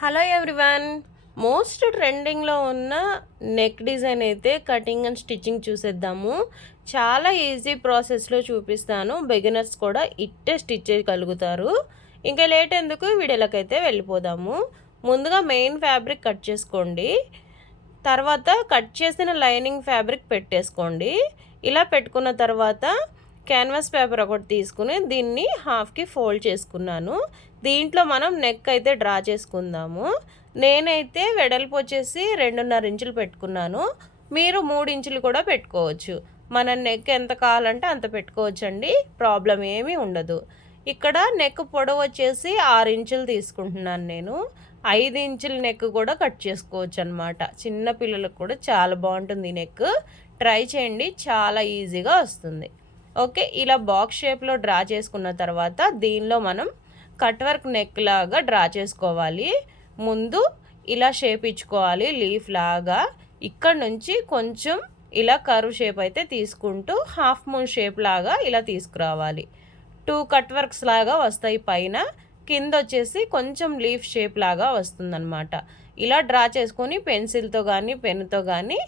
Hello everyone. Most ట్రెండింగ్లో ఉన్న neck design అయితే కటింగ్ అండ్ స్టిచ్చింగ్ చూసేద్దాము. చాలా ఈజీ ప్రాసెస్లో చూపిస్తాను. బిగినర్స్ కూడా ఇట్టే స్టిచ్ చేయగలుగుతారు. ఇంకా లేట్ ఎందుకు, వీడియోలకైతే వెళ్ళిపోదాము. ముందుగా మెయిన్ ఫ్యాబ్రిక్ కట్ చేసుకోండి. తర్వాత కట్ చేసిన లైనింగ్ ఫ్యాబ్రిక్ పెట్టేసుకోండి. ఇలా పెట్టుకున్న తర్వాత క్యాన్వాస్ పేపర్ ఒకటి తీసుకుని దీన్ని హాఫ్కి ఫోల్డ్ చేసుకున్నాను. దీంట్లో మనం నెక్ అయితే డ్రా చేసుకుందాము. నేనైతే వెడల్పు వచ్చేసి 2.5 ఇంచులు పెట్టుకున్నాను. మీరు 3 ఇంచులు కూడా పెట్టుకోవచ్చు. మన నెక్ ఎంత కావాలంటే అంత పెట్టుకోవచ్చండి, ప్రాబ్లం ఏమీ ఉండదు. ఇక్కడ నెక్ పొడవు వచ్చేసి 6 ఇంచులు తీసుకుంటున్నాను నేను. 5 ఇంచుల నెక్ కూడా కట్ చేసుకోవచ్చు అనమాట. చిన్న పిల్లలకు కూడా చాలా బాగుంటుంది నెక్. ట్రై చేయండి, చాలా ఈజీగా వస్తుంది. ఓకే, ఇలా బాక్స్ షేప్లో డ్రా చేసుకున్న తర్వాత దీనిలో మనం కట్ వర్క్ నెక్ లాగా డ్రా చేసుకోవాలి. ముందు ఇలా షేప్ ఇచ్చుకోవాలి లీఫ్ లాగా. ఇక్కడ నుంచి కొంచెం ఇలా కర్వ్ షేప్ అయితే తీసుకుంటూ హాఫ్ మూన్ షేప్ లాగా ఇలా తీసుకురావాలి. 2 కట్ వర్క్స్ లాగా వస్తాయి పైన, కింద వచ్చేసి కొంచెం లీఫ్ షేప్ లాగా వస్తుందన్నమాట. ఇలా డ్రా చేసుకొని పెన్సిల్తో కానీ పెన్నుతో కానీ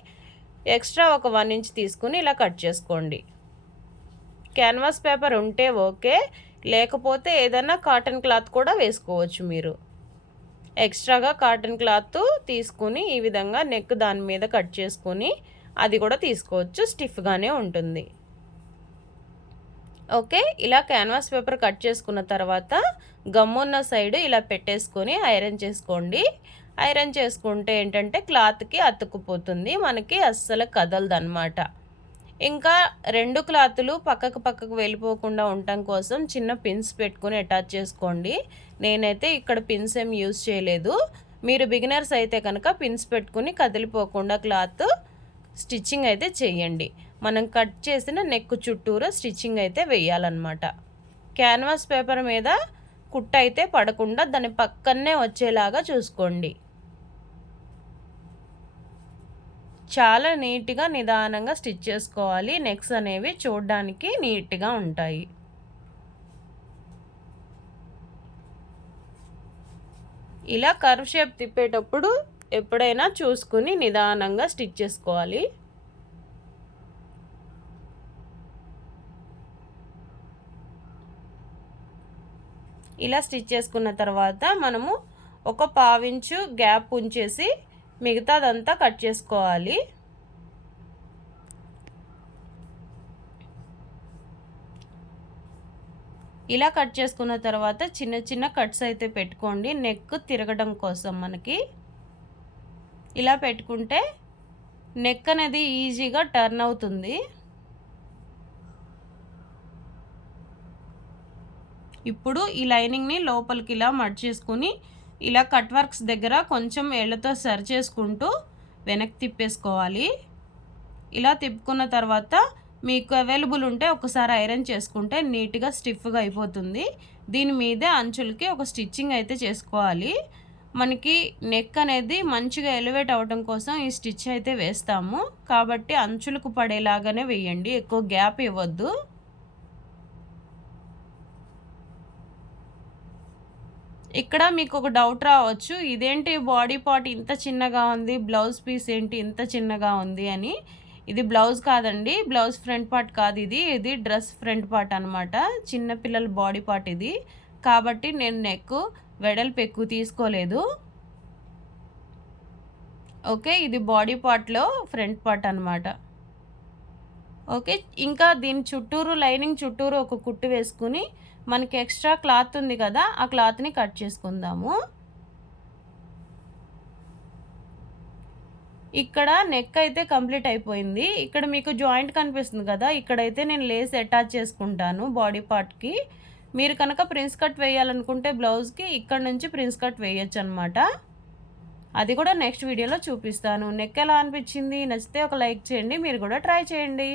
ఎక్స్ట్రా ఒక 1 ఇంచ్ తీసుకుని ఇలా కట్ చేసుకోండి. క్యాన్వాస్ పేపర్ ఉంటే ఓకే, లేకపోతే ఏదైనా కాటన్ క్లాత్ కూడా వేసుకోవచ్చు మీరు. ఎక్స్ట్రాగా కాటన్ క్లాత్ తీసుకుని ఈ విధంగా నెక్ దాని మీద కట్ చేసుకుని అది కూడా తీసుకోవచ్చు, స్టిఫ్గానే ఉంటుంది. ఓకే, ఇలా క్యాన్వాస్ పేపర్ కట్ చేసుకున్న తర్వాత గమ్మున్న సైడ్ ఇలా పెట్టేసుకొని ఐరన్ చేసుకోండి. ఐరన్ చేసుకుంటే ఏంటంటే క్లాత్కి అతుక్కుపోతుంది, మనకి అస్సలు కదలదన్నమాట. ఇంకా 2 క్లాతులు పక్కకు వెళ్ళిపోకుండా ఉండటం కోసం చిన్న పిన్స్ పెట్టుకొని అటాచ్ చేసుకోండి. నేనైతే ఇక్కడ పిన్స్ ఏం యూజ్ చేయలేదు. మీరు బిగినర్స్ అయితే కనుక పిన్స్ పెట్టుకుని కదిలిపోకుండా క్లాత్ స్టిచ్చింగ్ అయితే చేయండి. మనం కట్ చేసిన నెక్ చుట్టూరు స్టిచ్చింగ్ అయితే వేయాలన్నమాట. క్యాన్వాస్ పేపర్ మీద కుట్ట అయితే పడకుండా దాని పక్కనే వచ్చేలాగా చూసుకోండి. చాలా నీట్గా నిదానంగా స్టిచ్ చేసుకోవాలి. నెక్స్ అనేవి చూడడానికి నీట్గా ఉంటాయి. ఇలా కర్వ్ షేప్ తిప్పేటప్పుడు ఎప్పుడైనా చూసుకుని నిదానంగా స్టిచ్ చేసుకోవాలి. ఇలా స్టిచ్ చేసుకున్న తర్వాత మనము ఒక 1/2 ఇంచు గ్యాప్ ఉంచేసి మిగతాదంతా కట్ చేసుకోవాలి. ఇలా కట్ చేసుకున్న తర్వాత చిన్న చిన్న కట్స్ అయితే పెట్టుకోండి, నెక్ తిరగడం కోసం. మనకి ఇలా పెట్టుకుంటే నెక్ అనేది ఈజీగా టర్న్ అవుతుంది. ఇప్పుడు ఈ లైనింగ్ని లోపలికి ఇలా మడ్ చేసుకుని ఇలా కట్ వర్క్స్ దగ్గర కొంచెం ఏళ్ళతో సరి చేసుకుంటూ వెనక్కి తిప్పేసుకోవాలి. ఇలా తిప్పుకున్న తర్వాత మీకు అవైలబుల్ ఉంటే ఒకసారి ఐరన్ చేసుకుంటే నీట్గా స్టిఫ్గా అయిపోతుంది. దీని మీదే అంచులకి ఒక స్టిచ్చింగ్ అయితే చేసుకోవాలి. మనకి నెక్ అనేది మంచిగా ఎలివేట్ అవ్వడం కోసం ఈ స్టిచ్ అయితే వేస్తాము, కాబట్టి అంచులకు పడేలాగానే వేయండి, ఎక్కువ గ్యాప్ ఇవ్వద్దు. ఇక్కడ మీకు ఒక డౌట్ రావచ్చు, ఇదేంటి బాడీ పార్ట్ ఇంత చిన్నగా ఉంది, బ్లౌజ్ పీస్ ఏంటి ఇంత చిన్నగా ఉంది అని. ఇది బ్లౌజ్ కాదండి, బ్లౌజ్ ఫ్రంట్ పార్ట్ కాదు, ఇది డ్రెస్ ఫ్రంట్ పార్ట్ అనమాట. చిన్నపిల్లల బాడీ పార్ట్ ఇది, కాబట్టి నేను నెక్ వెడల్పు ఎక్కువ తీసుకోలేదు. ఓకే, ఇది బాడీ పార్ట్లో ఫ్రంట్ పార్ట్ అనమాట. ఓకే, ఇంకా దీని చుట్టూరు లైనింగ్ చుట్టూరు ఒక కుట్టు వేసుకుని మనకి ఎక్స్ట్రా క్లాత్ ఉంది కదా, ఆ క్లాత్ని కట్ చేసుకుందాము. ఇక్కడ నెక్ అయితే కంప్లీట్ అయిపోయింది. ఇక్కడ మీకు జాయింట్ కనిపిస్తుంది కదా, ఇక్కడైతే నేను లేస్ అటాచ్ చేసుకుంటాను బాడీ పార్ట్కి. మీరు కనుక ప్రిన్స్ కట్ వేయాలనుకుంటే బ్లౌజ్కి ఇక్కడ నుంచి ప్రిన్స్ కట్ వేయచ్చు అనమాట. అది కూడా నెక్స్ట్ వీడియోలో చూపిస్తాను. నెక్ ఎలా అనిపించింది, నచ్చితే ఒక లైక్ చేయండి, మీరు కూడా ట్రై చేయండి.